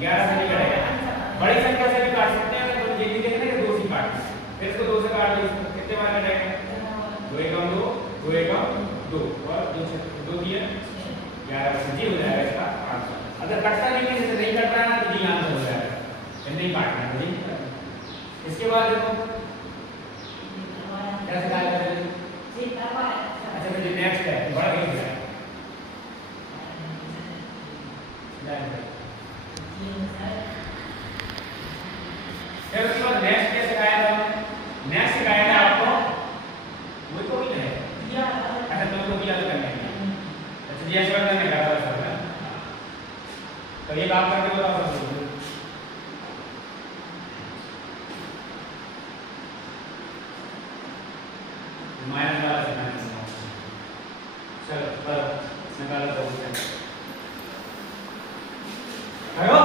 11 से नहीं कटेगा। बड़ी संख्या से भी काट सकते हैं, तो ये भी देखना कि 2 से काटना है, फिर इसको 2 से काट दो, कितने बार कटेगा? 2 एकम 2, 2 एकम 2 और 2 दिया 11 से जी हो जाएगा इसका आंसर। अगर कटता नहीं है, जैसे नहीं कट रहा है ना, तो जी आंसर हो जाएगा, नहीं काटना है तो नहीं। इसके बाद देखो कैसे काय करेंगे। अच्छा फिर नेक्स्ट है बड़ा गेम है, फिर उसके बाद नेक्स्ट क्या सिखाया था? नेक्स्ट सिखाया था आपको वही तो नहीं है। अच्छा तुमको दिया तो करना है। अच्छा जी ऐसे करना है करा था सर, तो ये काम करके बताओ सब। माइनस वाला सिखाना है। चलो निकालो तो करो।